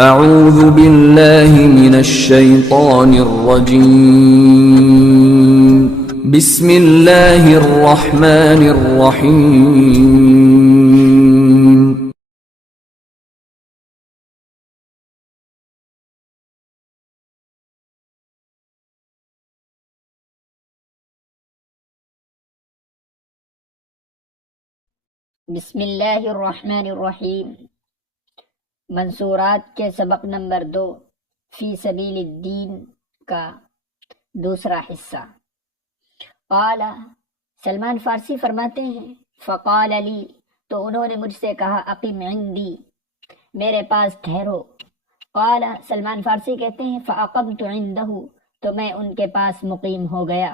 اعوذ باللہ من الشیطان الرجیم بسم اللہ الرحمن الرحیم بسم اللہ الرحمن الرحیم۔ منصورات کے سبق نمبر 2 فی سبیل الدین کا دوسرا حصہ۔ قال، سلمان فارسی فرماتے ہیں، فقال لی، تو انہوں نے مجھ سے کہا، اقم عندی، میرے پاس ٹھہرو۔ قال، سلمان فارسی کہتے ہیں، فاقمت عنده، تو میں ان کے پاس مقیم ہو گیا۔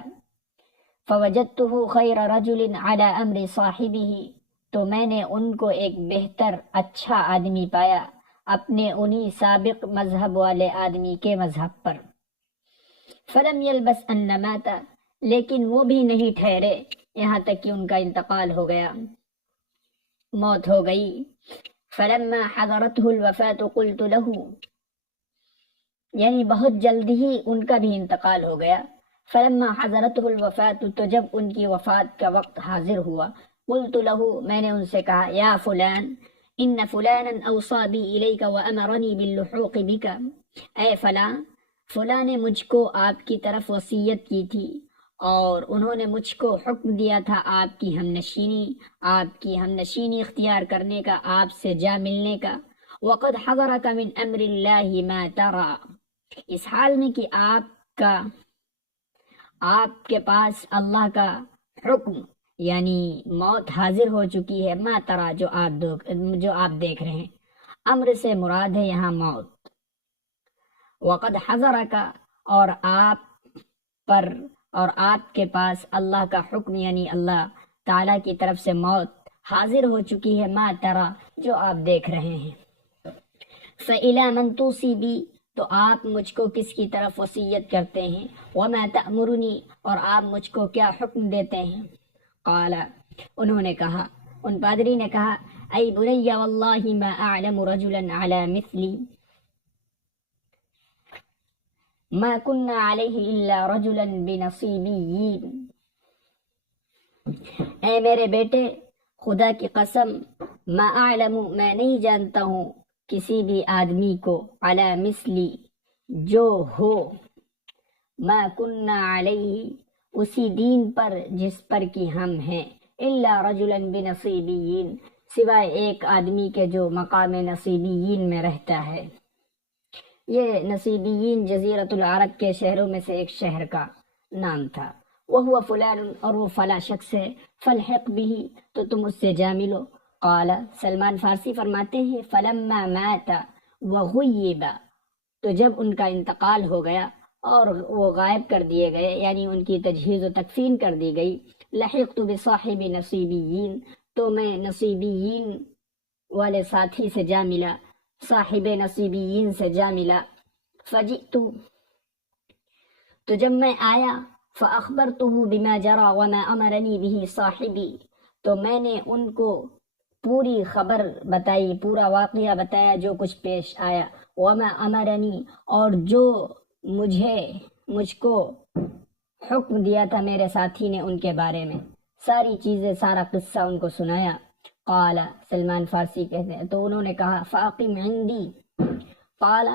فوجدته خیر رجل علی امر صاحبہ، تو میں نے ان کو ایک بہتر اچھا آدمی پایا اپنے انہی سابق مذہب والے آدمی کے مذہب پر۔ فلم یلبس ان مات، لیکن وہ بھی نہیں ٹھہرے یہاں تک کہ ان کا انتقال ہو گیا، موت ہو گئی۔ فلما حضرته الوفاة قلت له، یعنی بہت جلد ہی ان کا بھی انتقال ہو گیا۔ فلما حضرته الوفاة، تو جب ان کی وفات کا وقت حاضر ہوا، قلت له، میں نے ان سے کہا، یا فلان، ان فلانا اوصى بی الیک وامرنی باللحوق بک، اے فلاں، فلاں نے مجھ کو آپ کی طرف وصیت کی تھی اور انہوں نے مجھ کو حکم دیا تھا آپ کی ہم نشینی اختیار کرنے کا، آپ سے جا ملنے کا۔ وقد حضرک من امر اللہ ما ترى، اس حال میں کہ آپ کے پاس اللہ کا حکم یعنی موت حاضر ہو چکی ہے، ما ترى، جو آپ دیکھ رہے ہیں۔ امر سے مراد ہے یہاں موت۔ وقد حضرک، اور آپ کے پاس اللہ کا حکم یعنی اللہ تعالیٰ کی طرف سے موت حاضر ہو چکی ہے، ما ترى، جو آپ دیکھ رہے ہیں۔ فإلی من توصی بی، تو آپ مجھ کو کس کی طرف وصیت کرتے ہیں؟ وما تأمرنی، اور آپ مجھ کو کیا حکم دیتے ہیں؟ قال، انہوں نے کہا، ان پادری نے کہا، ای بنی واللہ ما اعلم رجلا علی مثلی ما كنا علیہ الا رجلا بنصیبیین، اے میرے بیٹے، خدا کی قسم، ما اعلم، میں نہیں جانتا ہوں کسی بھی آدمی کو، علی مثلی، جو ہو، ما كنا علیہ، اسی دین پر جس پر کہ ہم ہیں، الا رجلا بنصیبیین، سوائے ایک آدمی کے جو مقام نصیبیین میں رہتا ہے۔ یہ نصیبیین جزیرۃ العرب کے شہروں میں سے ایک شہر کا نام تھا۔ وہو فلان، اور وہ فلاں شخص ہے، فالحق به، تو تم اس سے جا ملو۔ قال، سلمان فارسی فرماتے ہیں، فلما مات وغیب، تو جب ان کا انتقال ہو گیا اور وہ غائب کر دیے گئے، یعنی ان کی تجہیز و تکفین کر دی گئی، لحقت بصاحب نصیبیین، تو میں نصیبیین والے ساتھی سے جا ملا، صاحب نصیبیین سے جا ملا۔ فجئت، تو جب میں آیا، فاخبرته بما جرى وما امرنی به صاحبی، تو میں نے ان کو پوری خبر بتائی، پورا واقعہ بتایا جو کچھ پیش آیا، وما امرنی، اور جو مجھ کو حکم دیا تھا میرے ساتھی نے ان کے بارے میں، ساری چیزیں، سارا قصہ ان کو سنایا۔ قال، سلمان فارسی کہتے ہیں، تو انہوں نے کہا، فاقم عندی، قال،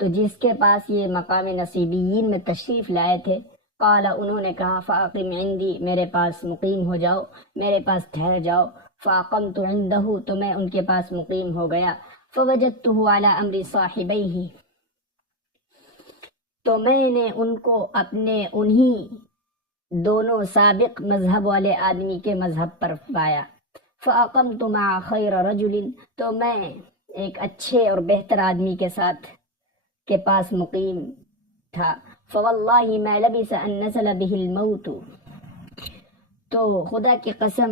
تو جس کے پاس یہ مقام نصیبیین میں تشریف لائے تھے، قال، انہوں نے کہا، فاقم عندی، میرے پاس مقیم ہو جاؤ، میرے پاس ٹھہر جاؤ۔ فاقمت عنده، تو میں ان کے پاس مقیم ہو گیا۔ فوجدته على امر صاحبیہ، تو میں نے ان کو اپنے انہی دونوں سابق مذہب والے آدمی کے مذہب پر پایا۔ فاقمت مع خیر رجل، تو میں ایک اچھے اور بہتر آدمی کے پاس مقیم تھا۔ فواللہ ما لبث ان نزل به الموت، تو خدا کی قسم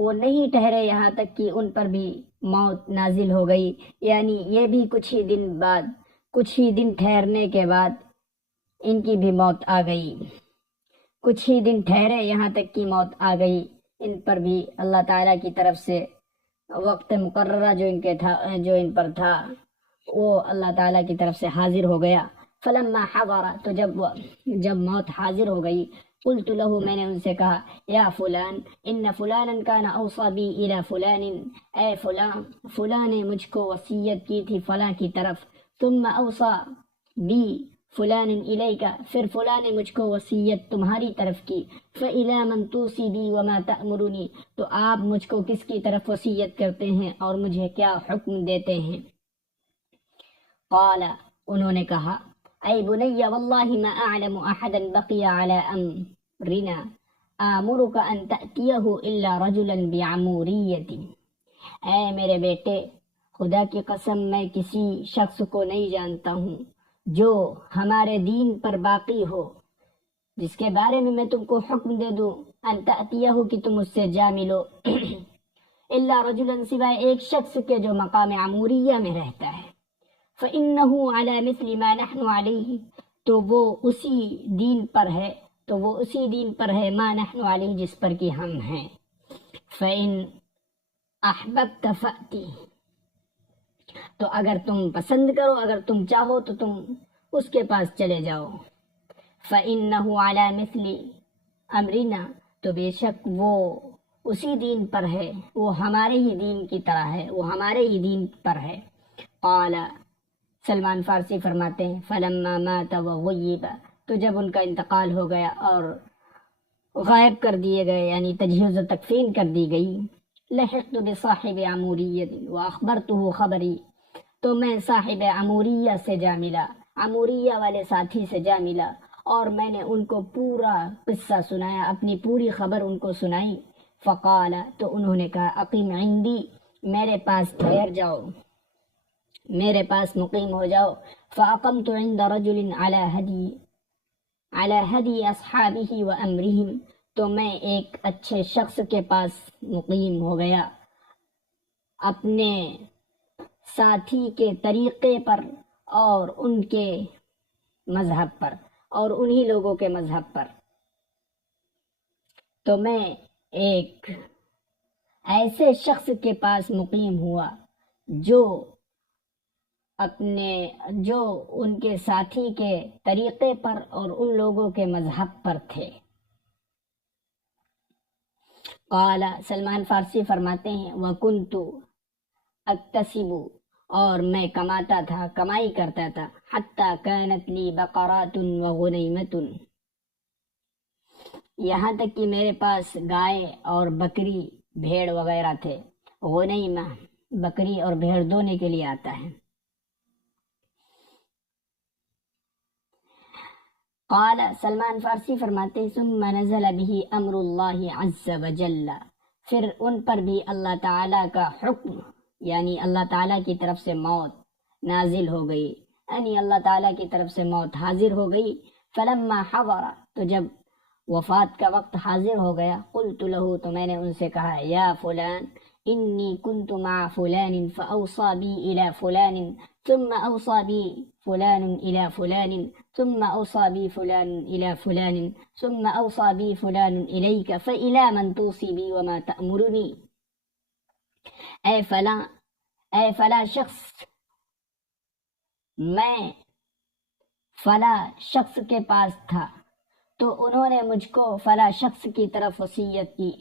وہ نہیں ٹھہرے یہاں تک کہ ان پر بھی موت نازل ہو گئی، یعنی یہ بھی کچھ ہی دن ٹھہرنے کے بعد ان کی بھی موت آ گئی۔ کچھ ہی دن ٹھہرے یہاں تک کہ موت آ گئی، ان پر بھی اللہ تعالیٰ کی طرف سے وقت مقررہ جو ان پر تھا وہ اللہ تعالیٰ کی طرف سے حاضر ہو گیا. فلما حضر، تو جب موت حاضر ہو گئی، قلت له، میں نے ان سے کہا، یا فلان ان فلانا کان اوصى بی الی فلان، اے فلاں نے مجھ کو وصیت کی تھی فلاں کی طرف، ثم اوصى بی فلان الیک، پھر فلاں نے مجھ کو وصیت تمہاری طرف کی، فإلی من توصی بی وما تأمرنی، تو آپ مجھ کو کس کی طرف وصیت کرتے ہیں اور مجھے کیا حکم دیتے ہیں؟ قال، انہوں نے کہا، اے بنی واللہ ما اعلم احدا بقی علی امرنا آمرک ان تأتیہ الا رجلا بعموریت، اے میرے بیٹے، خدا کی قسم میں کسی شخص کو نہیں جانتا ہوں جو ہمارے دین پر باقی ہو، جس کے بارے میں تم کو حکم دے دوں، ان تأتیہ کہ تم اس سے جا ملو، الا رجلا سوائے ایک شخص کے جو مقام عموریہ میں رہتا ہے، فإنه على مثل ما نحن عليه، تو وہ اسی دین پر ہے، ما نحن علیہ، جس پر کہ ہم ہیں. فإن احببت فأتی، تو اگر تم پسند کرو، اگر تم چاہو تو تم اس کے پاس چلے جاؤ. فإنه على مثل امرنا، تو بے شک وہ اسی دین پر ہے، وہ ہمارے ہی دین کی طرح ہے، وہ ہمارے ہی دین پر ہے. قال، سلمان فارسی فرماتے ہیں، فلما مات وغیب، تو جب ان کا انتقال ہو گیا اور غائب کر دیے گئے، یعنی تجہیز و تکفین کر دی گئی، لحقت بصاحب عموریت واخبرته خبری، تو میں صاحب عموریہ سے جا ملا، عموریہ والے ساتھی سے جا ملا، اور میں نے ان کو پورا قصہ سنایا، اپنی پوری خبر ان کو سنائی. فقال، تو انہوں نے کہا، اقیم عندی، میرے پاس ٹھہر جاؤ، میرے پاس مقیم ہو جاؤ. فاقمت عند رجل على هدي اصحابه وامرهم، تو میں ایک اچھے شخص کے پاس مقیم ہو گیا، اپنے ساتھی کے طریقے پر اور ان کے مذہب پر، اور انہی لوگوں کے مذہب پر. تو میں ایک ایسے شخص کے پاس مقیم ہوا جو ان کے ساتھی کے طریقے پر اور ان لوگوں کے مذہب پر تھے. قال، سلمان فارسی فرماتے ہیں، وَكُنْتُ اکتسب، اور میں کماتا تھا، کمائی کرتا تھا، حتی كانت لی بقرات وغنیمت، یہاں تک کہ میرے پاس گائے اور بکری، بھیڑ وغیرہ تھے. غنیمہ بکری اور بھیڑ دونے کے لیے آتا ہے. قال، سلمان فارسی فرماتے ہیں، ثم نزل به امر اللہ عز وجل، پھر ان پر بھی اللہ تعالیٰ کا حکم، یعنی اللہ تعالیٰ کی طرف سے موت نازل ہو گئی، یعنی اللہ تعالیٰ کی طرف سے موت حاضر ہو گئی. فلما حضر، تو جب وفات کا وقت حاضر ہو گیا، قلت له، تو میں نے ان سے کہا، یا فلان انی كنت مع فلان فأوصى بي إلى فلان ثم أوصى بي فلان إلى فلان ثم أوصى بي فلان إلى فلان ثم أوصى بي فلان إليك فإلى من توصي بي وما تأمرني. اے فلاں شخص، میں فلاں شخص کے پاس تھا، تو انہوں نے مجھ کو فلاں شخص کی طرف وصیت کی،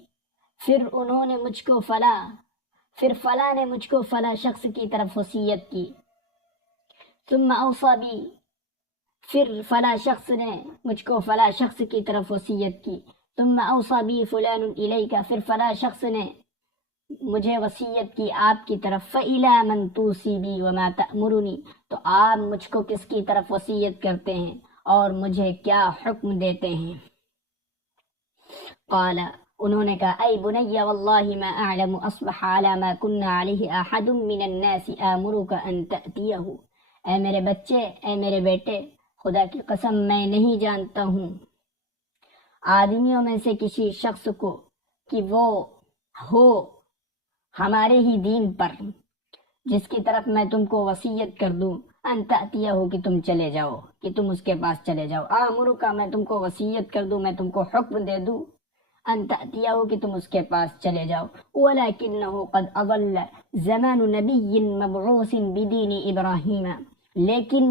پھر فلاں نے مجھ کو فلاں شخص کی طرف وصیت کی. ثم اوصى بی، پھر فلاں شخص نے مجھ کو فلاں شخص کی طرف وصیت کی. ثم اوصى بی فلان الیک، پھر فلاں شخص نے مجھے وصیت کی آپ کی طرف. فإلی من توصی بی وما تأمرنی، تو آپ مجھ کو کس کی طرف وصیت کرتے ہیں اور مجھے کیا حکم دیتے ہیں؟ قال، انہوں نے کہا، اے بنی واللہ ما اعلم اصبح على ما كنا علیہ احد من الناس آمرک ان تأتیہ. اے میرے بچے، اے میرے بیٹے، خدا کی قسم میں نہیں جانتا ہوں آدمیوں میں سے کسی شخص کو کہ وہ ہو ہمارے ہی دین پر، جس کی طرف میں تم کو وصیت کر دوں، ان تأتیہ، کہ تم چلے جاؤ، کہ تم اس کے پاس چلے جاؤ. آمرک، میں تم کو وصیت کر دوں، میں تم کو حکم دے دوں، ان تأتیہ کہ تم اس کے پاس چلے جاؤ، ولکنہ قد اضل زمان نبی مبعوث بدین ابراہیم، لیکن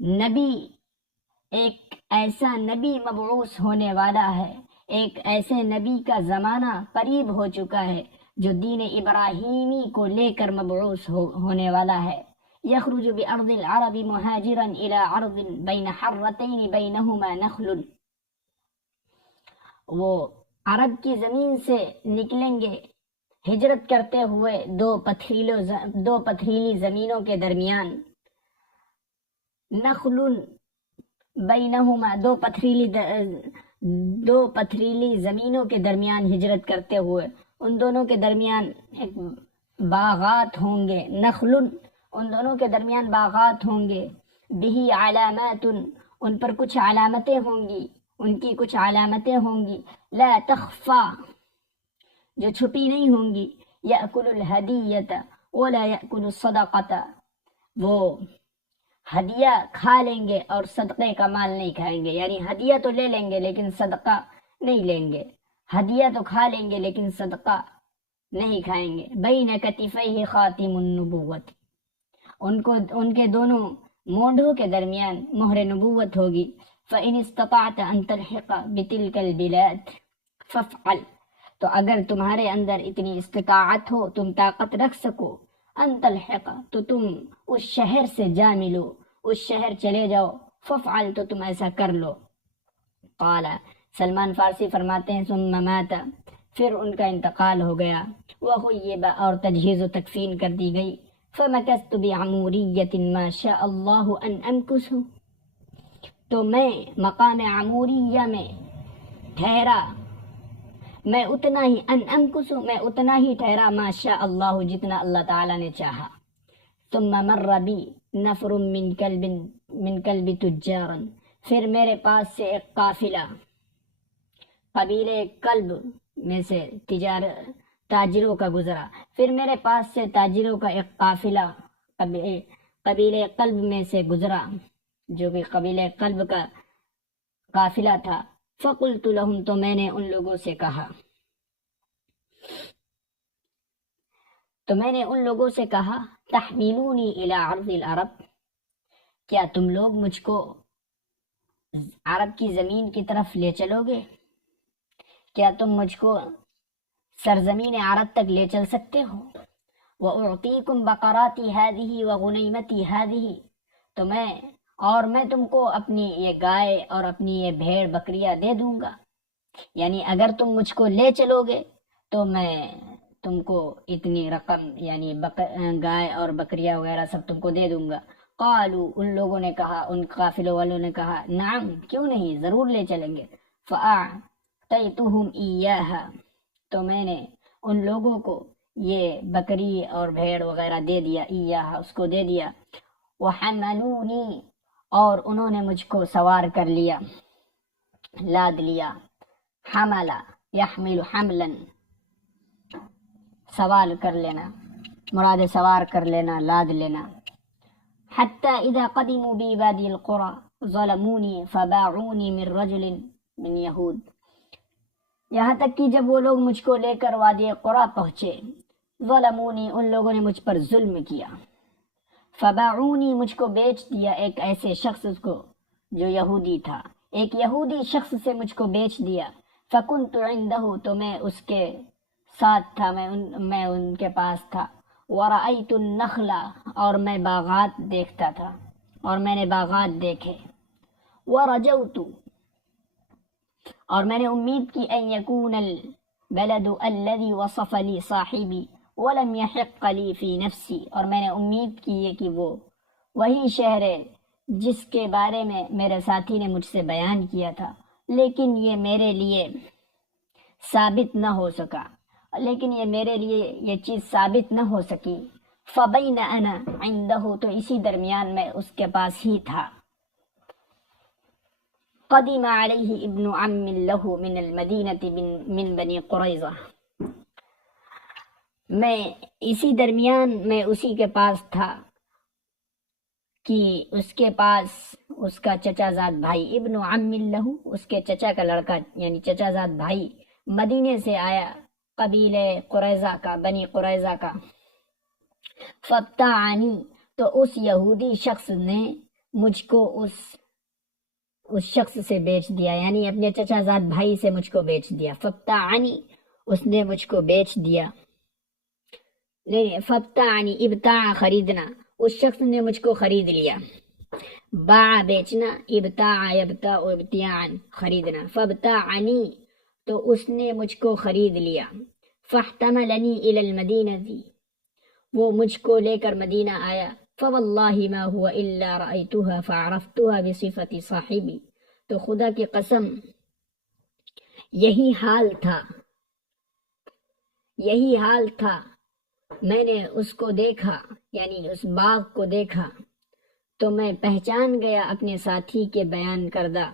نبی ایک ایسا نبی مبعوث ہونے والا ہے، ایک ایسے نبی کا زمانہ قریب ہو چکا ہے جو دین ابراہیمی کو لے کر مبعوث ہونے والا ہے۔ یخرج بارض العرب مہاجرا الى ارض بین حرتین بینہما نخل، وہ عرب کی زمین سے نکلیں گے ہجرت کرتے ہوئے دو پتھریلی زمینوں کے درمیان، نخل بینہما دو پتھریلی زمینوں کے درمیان ہجرت کرتے ہوئے ان دونوں کے درمیان ایک باغات ہوں گے، نخل ان دونوں کے درمیان باغات ہوں گے، بہی علامات ان پر کچھ علامتیں ہوں گی، ان کی کچھ علامتیں ہوں گی، لا تخفا جو چھپی نہیں ہوں گی، یأکل الہدیۃ ولا یأکل الصدقۃ وہ ہدیہ کھا لیں گے اور صدقے کا مال نہیں کھائیں گے، یعنی ہدیہ تو لے لیں گے لیکن صدقہ نہیں لیں گے، ہدیہ تو کھا لیں گے لیکن صدقہ نہیں کھائیں گے۔ بین کتفیہ خاتم النبوت، ان کے دونوں مونڈوں کے درمیان مہر نبوت ہوگی۔ فإن استطعت ان تلحق بتلك البلاد فافعل، تو اگر تمہارے اندر اتنی استطاعت ہو، تم طاقت رکھ سکو، ان تلحق تو تم اس شہر سے جا ملو، اس شہر چلے جاؤ، فافعل تو تم ایسا کر لو۔ قال سلمان فارسی فرماتے ہیں ثم مات، پھر ان کا انتقال ہو گیا، وغیب اور تجہیز و تکفین کر دی گئی۔ فمکثت بعموریۃ ما شاء اللہ ان امکث، تو میں مقام عموریہ میں ٹھہرا، میں اتنا ہی ان امکث میں اتنا ہی ٹھہرا، ما شاء اللہ جتنا اللہ تعالیٰ نے چاہا۔ ثم مر بی نفر من کلب تجار، پھر میرے پاس سے ایک قافلہ قبیلے کلب میں سے تاجروں کا گزرا، پھر میرے پاس سے تاجروں کا ایک قافلہ قبیلے قلب میں سے گزرا، جو کہ قبیلے قلب کا قافلہ تھا۔ فقلت لهم، تو میں نے ان لوگوں سے کہا تحملونی الی عرض العرب، کیا تم لوگ مجھ کو عرب کی زمین کی طرف لے چلو گے؟ کیا تم مجھ کو سرزمین عرب تک لے چل سکتے ہو؟ وَأُعْطِيكُمْ بَقَرَاتِي هَذِهِ وَغُنَيْمَتِي هَذِهِ، تو میں تم کو اپنی یہ گائے اور اپنی یہ بھیڑ بکریاں دے دوں گا، یعنی اگر تم مجھ کو لے چلو گے تو میں تم کو اتنی رقم یعنی گائے اور بکریاں وغیرہ سب تم کو دے دوں گا۔ قالوا، ان لوگوں نے کہا، ان قافلوں والوں نے کہا، نعم کیوں نہیں، ضرور لے چلیں گے۔ فأعطيتهم إياها، تو میں نے ان لوگوں کو یہ بکری اور بھیڑ وغیرہ دے دیا، ایاہا اس کو دے دیا۔ وحملونی، اور انہوں نے مجھ کو سوار کر لیا، لاد لیا، حملا یحمل حملا، سوال کر لینا، مراد سوار کر لینا، لاد لینا۔ حتی اذا قدموا بی وادی القرى ظلمونی فباعونی من رجل من یہود، یہاں تک کہ جب وہ لوگ مجھ کو لے کر وادی قرا پہنچے، ظلمونی ان لوگوں نے مجھ پر ظلم کیا، فباعونی مجھ کو بیچ دیا ایک ایسے شخص کو جو یہودی تھا، ایک یہودی شخص سے مجھ کو بیچ دیا۔ فکنت عنده، تو میں اس کے ساتھ تھا، میں ان کے پاس تھا۔ ورأیت النخل، اور میں باغات دیکھتا تھا، اور میں نے باغات دیکھے۔ ورجوت، اور میں نے امید کی، ان یکون البلد الذی وصف لی صاحبی ولم یحق لی فی نفسی، اور میں نے امید کی ہے کہ وہ وہی شہر ہے جس کے بارے میں میرے ساتھی نے مجھ سے بیان کیا تھا، لیکن یہ میرے لیے ثابت نہ ہو سکا، لیکن یہ میرے لیے یہ چیز ثابت نہ ہو سکی۔ فبین انا عندہ، تو اسی درمیان میں اس کے پاس ہی تھا۔ قدم علیہ ابن عم له من المدینة من بنی قریظہ، میں اسی درمیان میں اسی کے پاس تھا کہ اس کے پاس اس کا چچا زاد بھائی ابن عم لہو، اس کے چچا کا لڑکا یعنی چچا زاد بھائی مدینے سے آیا، قبیلہ قریظہ کا، بنی قریظہ کا، فابتاعنی، تو اس یہودی شخص نے مجھ کو اس شخص سے بیچ دیا، یعنی اپنے چچا زاد بھائی سے مجھ کو بیچ دیا، فابتاعنی، اس نے مجھ کو بیچ دیا، فابتاعنی، ابتاع خریدنا، اس شخص نے مجھ کو خرید لیا، باع بیچنا، ابتاع یبتاع ابتیاعن خریدنا، فابتاعنی، تو اس نے مجھ کو خرید لیا، فاحتملنی الی المدینہ، وہ مجھ کو لے کر مدینہ آیا، فواللہ ما هو الا رأیتها فعرفتها بصفت صاحبی، تو خدا کی قسم یہی حال تھا، میں نے اس کو دیکھا، یعنی اس باغ کو دیکھا، تو میں پہچان گیا اپنے ساتھی کے بیان کردہ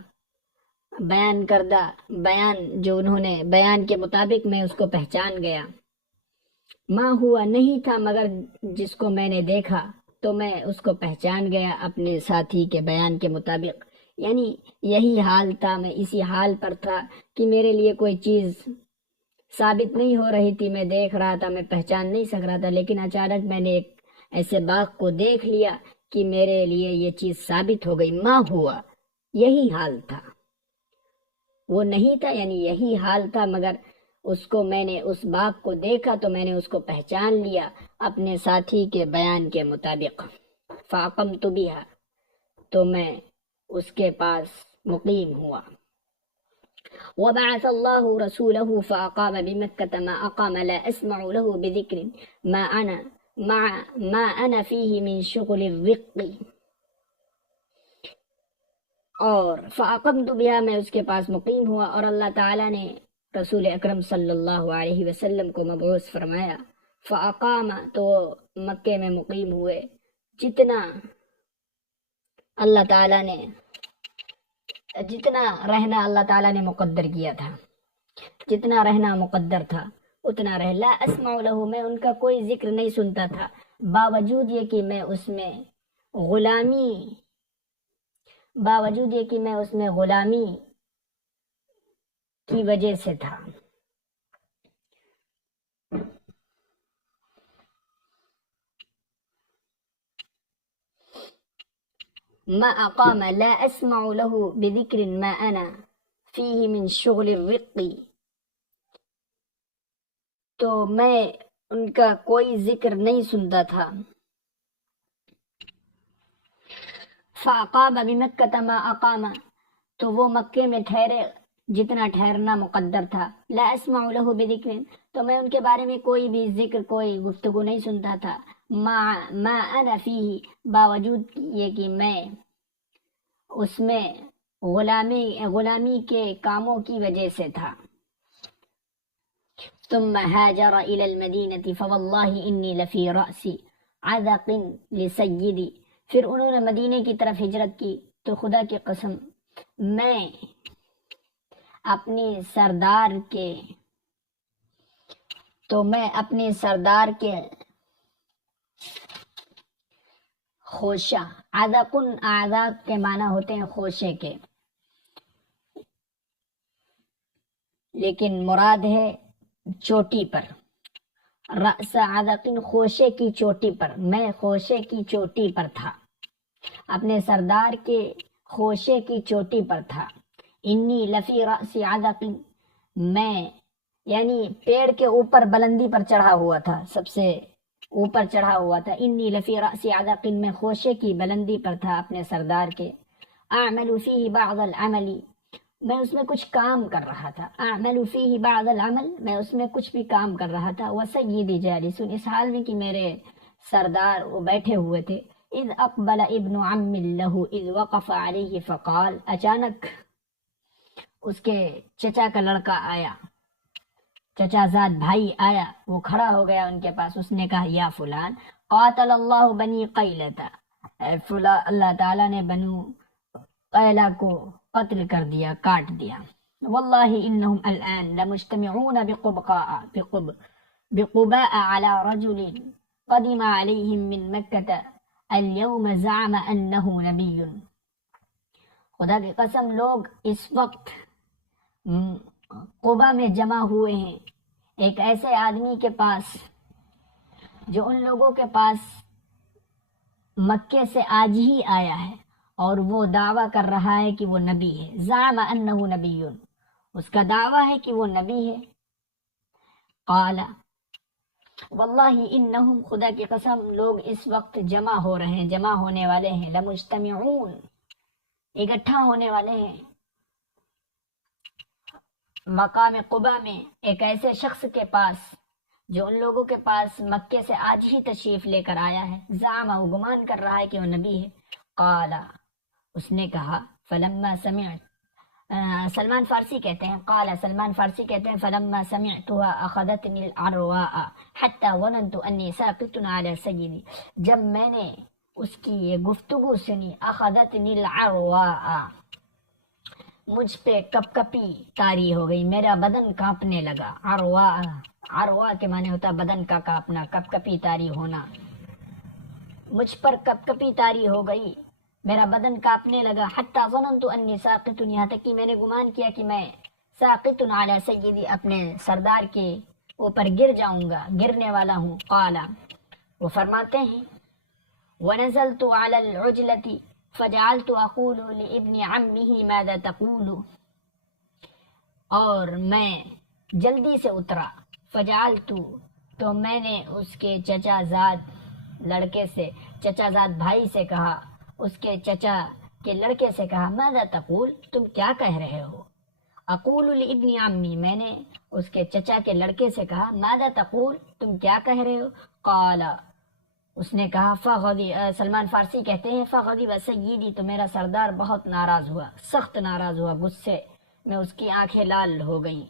جو انہوں نے بیان کے مطابق میں اس کو پہچان گیا، ما ہوا، نہیں تھا مگر جس کو میں نے دیکھا تو میں اس کو پہچان گیا اپنے ساتھی کے بیان کے مطابق، یعنی یہی حال تھا، میں اسی حال پر تھا کہ میرے لیے کوئی چیز ثابت نہیں ہو رہی تھی، میں دیکھ رہا تھا، میں پہچان نہیں سک رہا تھا، لیکن اچانک میں نے ایک ایسے باغ کو دیکھ لیا کہ میرے لیے یہ چیز ثابت ہو گئی، ما ہوا، یہی حال تھا، وہ نہیں تھا یعنی یہی حال تھا، مگر اس کو میں نے اس باغ کو دیکھا تو میں نے اس کو پہچان لیا اپنے ساتھی کے بیان کے مطابق، فاقمت بها، تو میں اس کے پاس مقیم ہوا، وبعث اللہ رسولہ فاقام بمکة ما اقام لا اسمع له بذکر ما انا فیہ من شغل الرق، اور فاقمت بها، میں اس کے پاس مقیم ہوا، اور اللہ تعالیٰ نے رسول اکرم صلی اللہ علیہ وسلم کو مبعوث فرمایا، فاقام، تو مکے میں مقیم ہوئے، جتنا رہنا اللہ تعالیٰ نے مقدر کیا تھا، جتنا رہنا مقدر تھا اتنا رہ، لا اسمع له، میں ان کا کوئی ذکر نہیں سنتا تھا، باوجود یہ کہ میں اس میں غلامی کی وجہ سے تھا، ما اقام لا اسمع له بذکر ما انا فیہ من شغل الرق، تو میں ان کا کوئی ذکر نہیں سنتا تھا، فاقام بمکة ما اقام، تو وہ مکے میں ٹھہرے جتنا ٹھہرنا مقدر تھا، لا اسمع له بذکر، تو میں ان کے بارے میں کوئی بھی ذکر، کوئی گفتگو نہیں سنتا تھا، ما انا فیہ، باوجود یہ کہ میں اس میں غلامی کے کاموں کی وجہ سے تھا، ثم هاجر الى المدینة فواللہ انی لفی رأس عذق لسیدی، پھر انہوں نے مدینے کی طرف ہجرت کی، تو خدا کی قسم میں اپنے سردار کے خوشہ، اعذاق کے معنی ہوتے ہیں خوشے کے، لیکن مراد ہے چوٹی پر، رأس عذق، خوشے کی چوٹی پر، میں خوشے کی چوٹی پر تھا، اپنے سردار کے خوشے کی چوٹی پر تھا، انی لفی رأس عذق، میں یعنی پیڑ کے اوپر بلندی پر چڑھا ہوا تھا، سب سے اوپر چڑھا ہوا تھا، انی لفی رأس عذق، میں خوشے کی بلندی پر تھا اپنے سردار کے، اعمل فیہ بعض العمل، میں اس میں کچھ کام کر رہا تھا، اعمل فیہ بعض العمل، میں اس میں کچھ بھی کام کر رہا تھا، وسیدی جالس، اس حال میں کہ میرے سردار وہ بیٹھے ہوئے تھے، اذ اقبل ابن عم لہ اذ وقف علیہ فقال، اچانک اس کے چچا کا لڑکا آیا، چچا زاد بھائی آیا، وہ کھڑا ہو گیا ان کے پاس، اس نے کہا یا فلان، قاتل اللہ بنی قیلۃ، اے فلاں، اللہ تعالیٰ نے بنو قیلہ کو قتل کر دیا، کاٹ دیا، واللہ انہم الآن لمجتمعون بقباء علی رجل قدم علیہم من مکہ اليوم زعم انہ نبی، خدا کی قسم لوگ اس وقت قبا میں جمع ہوئے ہیں ایک ایسے آدمی کے پاس جو ان لوگوں کے پاس مکے سے آج ہی آیا ہے اور وہ دعویٰ کر رہا ہے کہ وہ نبی ہے. زعم انہ نبی، اس کا دعویٰ ہے کہ وہ نبی ہے. قال واللہ انہم، خدا کی قسم لوگ اس وقت جمع ہو رہے ہیں، جمع ہونے والے ہیں. لمجتمعون، اکٹھا ہونے والے ہیں مقام قبا میں ایک ایسے شخص کے پاس جو ان لوگوں کے پاس مکے سے آج ہی تشریف لے کر آیا ہے. زعم، وہ گمان کر رہا ہے کہ وہ نبی ہے. قال، اس نے کہا، فلما سمعت، سلمان فارسی کہتے ہیں، قال سلمان فارسی کہتے ہیں، فلما سمعتها اخذتنی العرواء حتى ظننت انی ساقط على سیدی، جب میں نے اس کی یہ گفتگو سنی، اخذتنی العرواء، مجھ پہ کپ کپی طاری ہو گئی، میرا بدن کانپنے لگا. عرواء، عرواء کے معنی ہوتا ہے بدن کا کانپنا، کپ کپی طاری ہونا. مجھ پر کپ کپی طاری ہو گئی، میرا بدن کانپنے لگا. حتی ظننت انی ساقط، یہاں تک کہ میں نے گمان کیا کہ میں ساقط علی سیدی، اپنے سردار کے اوپر گر جاؤں گا، گرنے والا ہوں. قال، وہ فرماتے ہیں، ونزلت على العجلة فجعلت اقول لابن عمه ماذا تقول، اور میں جلدی سے اترا. فجعلت، تو میں نے اس کے چچا زاد لڑکے سے، چچا زاد بھائی سے کہا، اس کے چچا کے لڑکے سے کہا، ماذا تقول، تم کیا کہہ رہے ہو. اقول لابن عمی، میں نے اس کے چچا کے لڑکے سے کہا، ماذا تقول، تم کیا کہہ رہے ہو. قال، اس نے کہا، سلمان فارسی کہتے ہیں، فغضب سیدی، تو میرا سردار بہت ناراض ہوا، سخت ناراض ہوا، غصے میں اس کی آنکھیں لال ہو گئیں.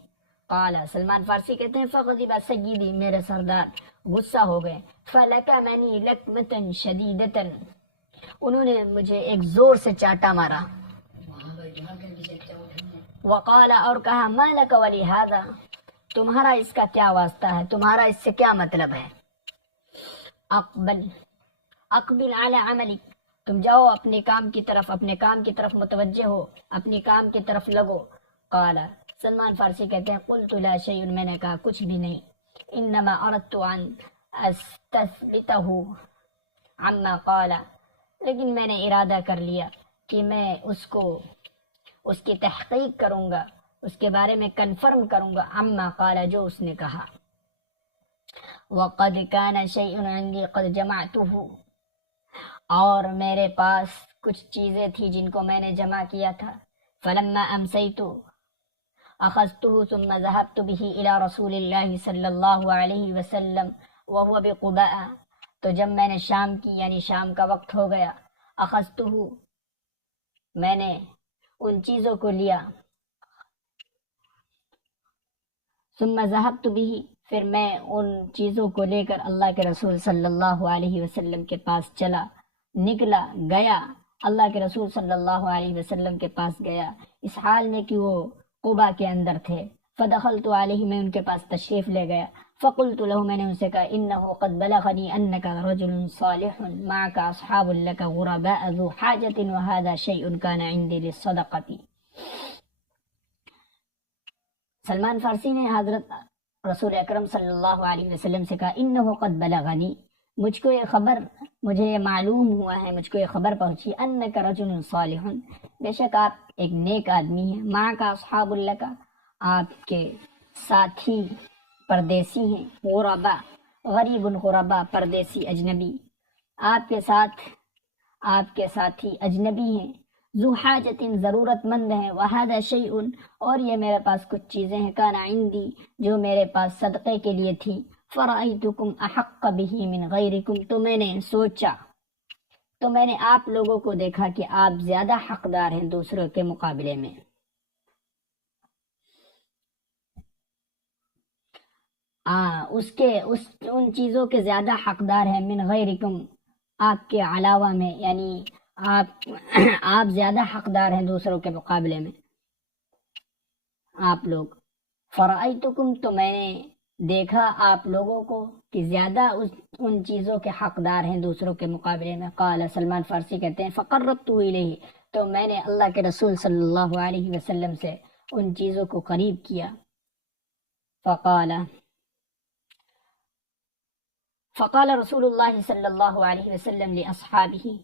قال، سلمان فارسی کہتے ہیں، فغضب سیدی، میرے سردار غصہ ہو گئے. فلکمنی لکمۃ شدیدۃ، انہوں نے مجھے ایک زور سے چاٹا مارا. وقال، اور کہا، ما لک ولہذا، تمہارا اس کا کیا واسطہ ہے، تمہارا اس سے کیا مطلب ہے. اقبل علی عملک، تم جاؤ اپنے کام کی طرف، اپنے کام کی طرف متوجہ ہو، اپنے کام کی طرف لگو. قال، سلمان فارسی کہتے ہیں، قلت لا شیء، میں نے کہا کچھ بھی نہیں. انما اردت ان استثبتہ عما قال، لیکن میں نے ارادہ کر لیا کہ میں اس کی تحقیق کروں گا، اس کے بارے میں کنفرم کروں گا. عما قال، جو اس نے کہا. وقد كان شيء عندي قد جمعته، اور میرے پاس کچھ چیزیں تھی جن کو میں نے جمع کیا تھا. فلما امسيت اخذته ثم ذهبت به الى رسول الله صلی اللہ علیہ وسلم وهو بقباء، تو جب میں نے شام کی یعنی شام کا وقت ہو گیا، اخذته، میں نے ان چیزوں کو لیا. ثم ذهبت به، پھر میں ان چیزوں کو لے کر اللہ کے رسول صلی اللہ علیہ وسلم کے پاس چلا، نکلا، گیا، اللہ کے رسول صلی اللہ علیہ وسلم کے پاس گیا، اس حال میں کہ وہ قبا کے اندر تھے. فدخلت علیہ، میں ان کے پاس تشریف لے گیا. فقلت له، میں نے ان سے کہا، انه قد بلغني انك رجل صالح معك اصحاب لك غرباء ذو حاجة وهذا شيء كان عندي للصدقة. سلمان فارسی نے حضرت رسول اکرم صلی اللہ علیہ وسلم سے کہا، انه قد بلغنی، مجھے یہ معلوم ہوا ہے، مجھ کو یہ خبر پہنچی، انک رجل صالح، بے شک آپ ایک نیک آدمی ہیں. معک اصحاب لک، آپ کے ساتھی پردیسی ہیں. غربا، غریب، غربا، پردیسی، اجنبی، آپ کے ساتھ آپ کے ساتھی اجنبی ہیں. ذو حاجت، ضرورت مند ہیں. وہذا شیء، اور یہ میرے پاس کچھ چیزیں ہیں. کان عندی، جو میرے پاس صدقے کے لیے تھی. فرأیتکم احق به من غیرکم، تو میں نے سوچا، تو میں نے آپ لوگوں کو دیکھا کہ آپ زیادہ حقدار ہیں دوسروں کے مقابلے میں. ان چیزوں کے زیادہ حقدار ہیں. من غیرکم، آپ کے علاوہ میں، یعنی آپ زیادہ حقدار ہیں دوسروں کے مقابلے میں، آپ لوگ. فرأیتکم، تو میں نے دیکھا آپ لوگوں کو کہ زیادہ ان چیزوں کے حقدار ہیں دوسروں کے مقابلے میں؟ قال سلمان فارسی کہتے ہیں فقربت الیہ، تو میں نے اللہ کے رسول صلی اللہ علیہ وسلم سے ان چیزوں کو قریب کیا۔ فقال رسول اللہ صلی اللہ علیہ وسلم لاصحابہ،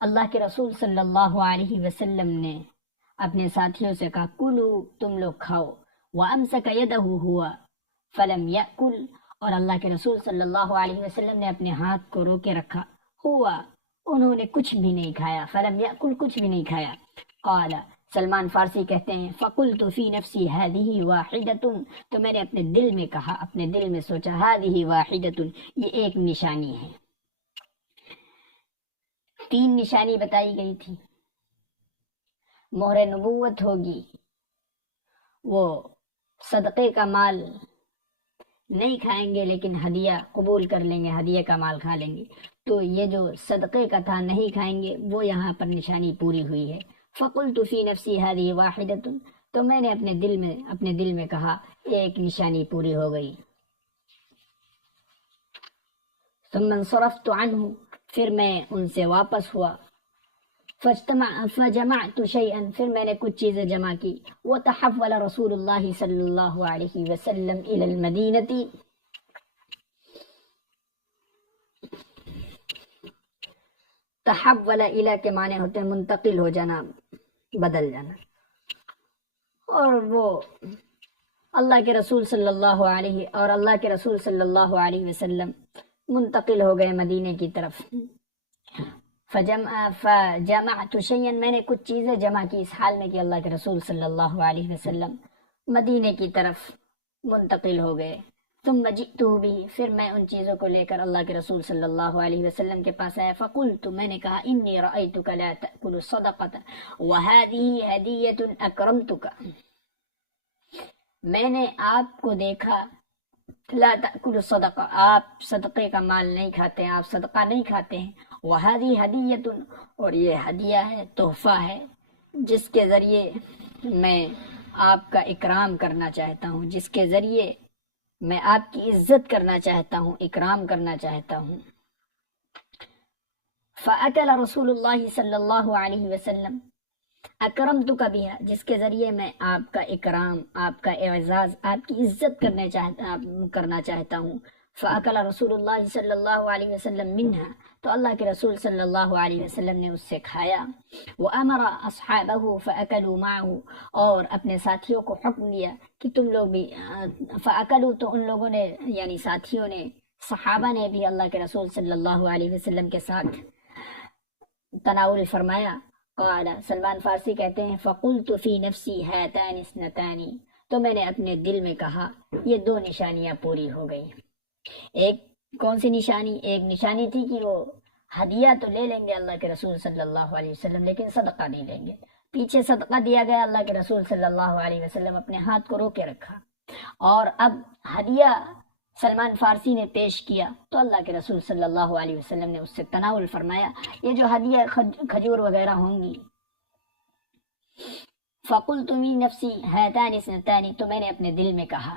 اللہ کے رسول صلی اللہ علیہ وسلم نے اپنے ساتھیوں سے کہا کلو، تم لوگ کھاؤ، وامسک یدہ ہوا فلم یأکل، اور اللہ کے رسول صلی اللہ علیہ وسلم نے اپنے ہاتھ کو روکے رکھا، ہوا، انہوں نے کچھ بھی نہیں کھایا، فلم یأکل، کچھ بھی نہیں کھایا۔ قال سلمان فارسی کہتے ہیں فقلت فی نفسی ہذہ واحدۃ، تو میں نے اپنے دل میں کہا، اپنے دل میں سوچا، ہذہ واحدۃ، یہ ایک نشانی ہے۔ 3 نشانی بتائی گئی تھی، مہر نبوت ہوگی، وہ صدقے کا مال نہیں کھائیں گے لیکن ہدیہ قبول کر لیں گے، ہدیہ کا مال کھا لیں گے، تو یہ جو صدقے کا تھا نہیں کھائیں گے، وہ یہاں پر نشانی پوری ہوئی ہے۔ فقلت فی نفسی ہذہ واحدۃ، تو میں نے اپنے دل میں کہا ایک نشانی پوری ہو گئی۔ ثم انصرفت عنہ، پھر میں ان سے واپس ہوا، فجمعت شیئا، پھر میں نے کچھ چیزیں جمع کی، وتحول رسول اللہ صلی اللہ علیہ وسلم الی المدینہ، تحول الی کے معنی ہوتے ہیں منتقل ہو جانا، بدل جانا، اور وہ اللہ کے رسول صلی اللہ علیہ وسلم منتقل ہو گئے مدینے کی طرف۔ فجمعت شیئا، میں نے کچھ چیزیں جمع کی اس حال میں کہ اللہ کے رسول صلی اللہ علیہ وسلم مدینے کی طرف منتقل ہو گئے۔ ثم جئتہ بہ، پھر میں ان چیزوں کو لے کر اللہ کے رسول صلی اللہ علیہ وسلم کے پاس آیا، فقلت، میں نے کہا انی رأیتک لا تأکل الصدقۃ وہذہ ہدیۃ اکرمتک، میں نے آپ کو دیکھا لا تأکل الصدقہ، آپ صدقے کا مال نہیں کھاتے ہیں، آپ صدقہ نہیں کھاتے ہیں، وہذہ ہدیۃ، اور یہ ہدیہ ہے، تحفہ ہے، جس کے ذریعے میں آپ کا اکرام کرنا چاہتا ہوں، جس کے ذریعے میں آپ کی عزت کرنا چاہتا ہوں، اکرام کرنا چاہتا ہوں۔ فأکل رسول اللہ صلی اللہ علیہ وسلم اکرمتک بہا، جس کے ذریعے میں آپ کا اکرام، آپ کا اعزاز، آپ کی عزت کرنا چاہتا ہوں۔ فأکل رسول اللہ صلی اللہ علیہ وسلم منہا، تو اللہ کے رسول صلی اللہ علیہ وسلم نے اس سے کھایا۔ وأمر اصحابہ فأکلوا معہ، اور اپنے ساتھیوں کو حکم دیا کہ تم لوگ بھی فأکلوا، تو ان لوگوں نے یعنی ساتھیوں نے، صحابہ نے بھی اللہ کے رسول صلی اللہ علیہ وسلم کے ساتھ تناول فرمایا۔ قال سلمان فارسی کہتے ہیں فقلت فی نفسی ہاتان اثنتان، تو میں نے اپنے دل میں کہا یہ 2 نشانیاں پوری ہو گئی۔ ایک کون سی نشانی؟ ایک نشانی تھی کہ وہ ہدیہ تو لے لیں گے اللہ کے رسول صلی اللہ علیہ وسلم، لیکن صدقہ نہیں لیں گے، پیچھے صدقہ دیا گیا، اللہ کے رسول صلی اللہ علیہ وسلم اپنے ہاتھ کو روکے رکھا، اور اب ہدیہ سلمان فارسی نے پیش کیا تو اللہ کے رسول صلی اللہ علیہ وسلم نے اس سے تناول فرمایا۔ یہ جو ہدیہ کھجور وغیرہ ہوں گی، فقلت فی نفسی ہاتان اثنتان، تو میں نے اپنے دل میں کہا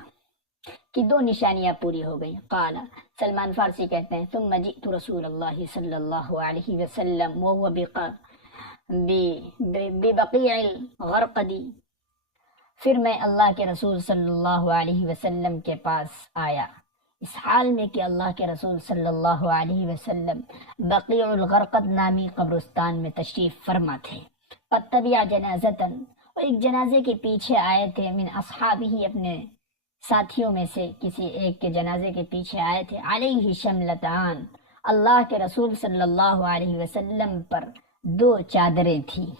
کہ 2 نشانیاں پوری ہو گئی۔ قال سلمان فارسی کہتے ہیں ثم جئت رسول اللہ صلی اللہ علیہ وسلم وهو ببقیع الغرقد، پھر میں اللہ کے رسول صلی اللہ علیہ وسلم کے پاس آیا اس حال میں کہ اللہ کے رسول صلی اللہ علیہ وسلم بقیع الغرقد نامی قبرستان میں تشریف فرما تھے۔ فاتبع جنازتاً، اور ایک جنازے کے پیچھے آئے تھے، من اصحابہ، اپنے ساتھیوں میں سے کسی ایک کے جنازے کے پیچھے آئے تھے، علیہ شملتان، اللہ کے رسول صلی اللہ علیہ وسلم پر 2 چادریں تھیں۔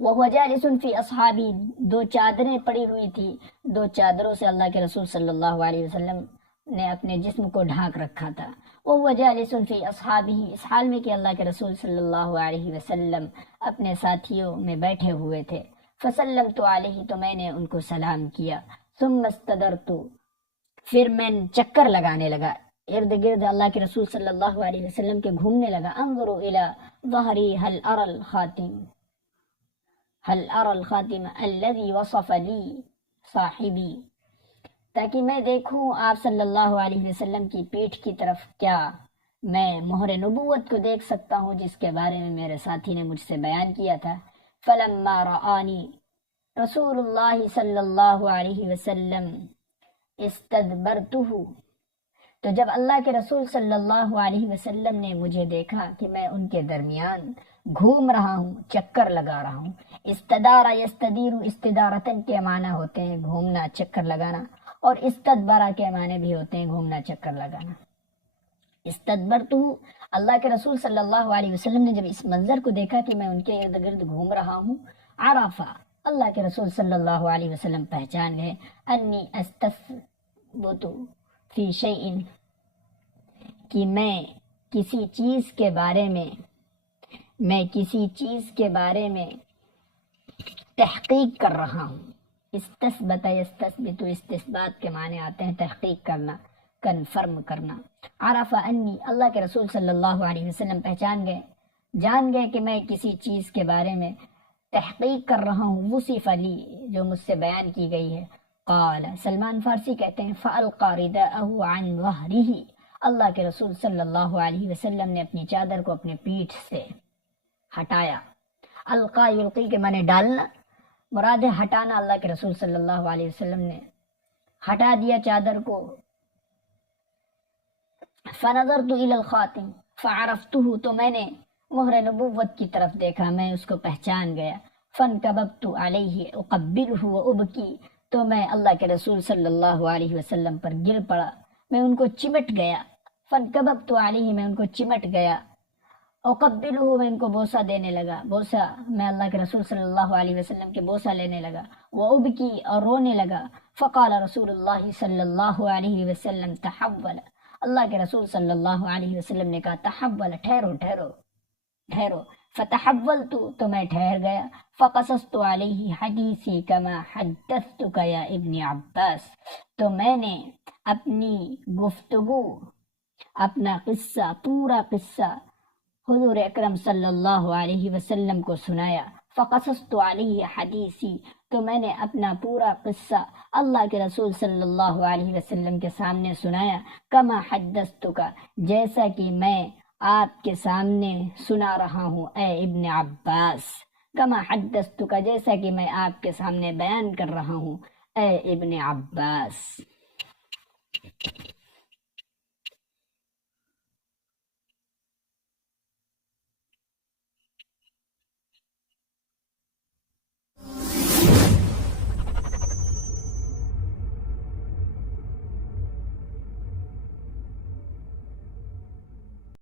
وہو جالس فی اصحابی، 2 چادریں پڑی ہوئی تھی، 2 چادروں سے اللہ کے رسول صلی اللہ علیہ وسلم نے اپنے جسم کو ڈھانک رکھا تھا۔ وہو جالس فی اصحابہ، اس حال میں کہ اللہ کے رسول صلی اللہ علیہ وسلم اپنے ساتھیوں میں بیٹھے ہوئے تھے۔ فسلمت علیہ، تو میں نے ان کو سلام کیا۔ ثم استدرت، پھر میں چکر لگانے لگا، ارد گرد اللہ کے رسول صلی اللہ علیہ وسلم کے گھومنے لگا۔ انظر الی ظہری هل ارى الخاتم الذي وصف لي صاحبی، تاکہ میں دیکھوں آپ صلی اللہ علیہ وسلم کی پیٹھ کی طرف کیا میں مہر نبوت کو دیکھ سکتا ہوں جس کے بارے میں میرے ساتھی نے مجھ سے بیان کیا تھا۔ فلما رآنی رسول اللہ صلی اللہ علیہ وسلم استدبرتہ، تو جب اللہ کے رسول صلی اللہ علیہ وسلم نے مجھے دیکھا کہ میں ان کے درمیان گھوم رہا ہوں، چکر لگا رہا ہوں۔ استدارہ یستدیر استدارتن کے معنی ہوتے ہیں گھومنا، چکر لگانا، اور استدبرہ کے معنی بھی ہوتے ہیں گھومنا، چکر لگانا۔ استدبرتہ، اللہ کے رسول صلی اللہ علیہ وسلم نے جب اس منظر کو دیکھا کہ میں ان کے ارد گرد گھوم رہا ہوں، عرفہ، اللہ کے رسول صلی اللہ علیہ وسلم پہچان گئے، انی استثبت فی شیء، کہ میں کسی چیز کے بارے میں تحقیق کر رہا ہوں۔ استثبت یستثبت استثبات کے معنی آتے ہیں تحقیق کرنا، کنفرم کرنا۔ عرف انی، اللہ کے رسول صلی اللہ علیہ وسلم جان گئے کہ میں کسی چیز کے بارے میں تحقیق کر رہا ہوں، وصف لی، جو مجھ سے بیان کی گئی ہے۔ قال، سلمان فارسی کہتے ہیں فألقى رداءه عن ظهره، اللہ کے رسول صلی اللہ علیہ وسلم نے اپنی چادر کو اپنے پیٹھ سے ہٹایا۔ القا یلقی کے معنی ڈالنا، مراد ہے ہٹانا۔ اللہ کے رسول صلی اللہ علیہ وسلم نے ہٹا دیا چادر کو۔ فنظرت الى الخاتم فعرفته، تو میں نے مہر نبوت کی طرف دیکھا، میں اس کو پہچان گیا۔ فانکببت علیہ اقبلہ وابکی، تو میں اللہ کے رسول صلی اللہ علیہ وسلم پر گر پڑا، میں ان کو چمٹ گیا۔ فانکببت علیہ، میں ان کو چمٹ گیا۔ اقبلہ، میں ان کو بوسہ دینے لگا، بوسہ، میں اللہ کے رسول صلی اللہ علیہ وسلم کے بوسہ لینے لگا۔ وابکی، اور رونے لگا۔ فقال رسول اللہ صلی اللہ علیہ وسلم تحول، اللہ کے رسول صلی اللہ علیہ وسلم نے کہا تحول، ٹھہرو ٹھہرو ٹھہرو۔ فتحولت، تو میں ٹھہر گیا۔ فقصصت علیہ حدیثی کما حدثتک یا ابن عباس، تو میں نے اپنی گفتگو، اپنا قصہ، پورا قصہ حضور اکرم صلی اللہ علیہ وسلم کو سنایا۔ فقصصت علیہ حدیثی، تو میں نے اپنا پورا قصہ اللہ کے رسول صلی اللہ علیہ وسلم کے سامنے سنایا۔ کما حدثتک، جیسا کہ میں آپ کے سامنے سنا رہا ہوں اے ابن عباس۔ کما حدثتک، جیسا کہ میں آپ کے سامنے بیان کر رہا ہوں اے ابن عباس۔